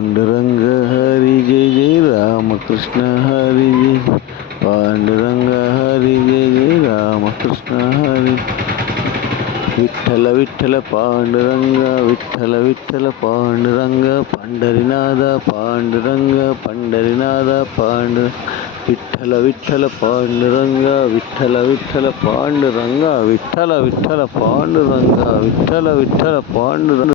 Panduranga Hari Jaya Jaya Ramakrishna Hari Jaya Panduranga Hari Jaya Jaya Ramakrishna Hari. Vitthala Vitthala Panduranga Vitthala Vitthala Panduranga Pandharinath Panduranga Pandharinath Pandu Vitthala Vitthala Panduranga Vitthala Vitthala Panduranga Vitthala Vitthala Panduranga Vitthala Vitthala Panduranga.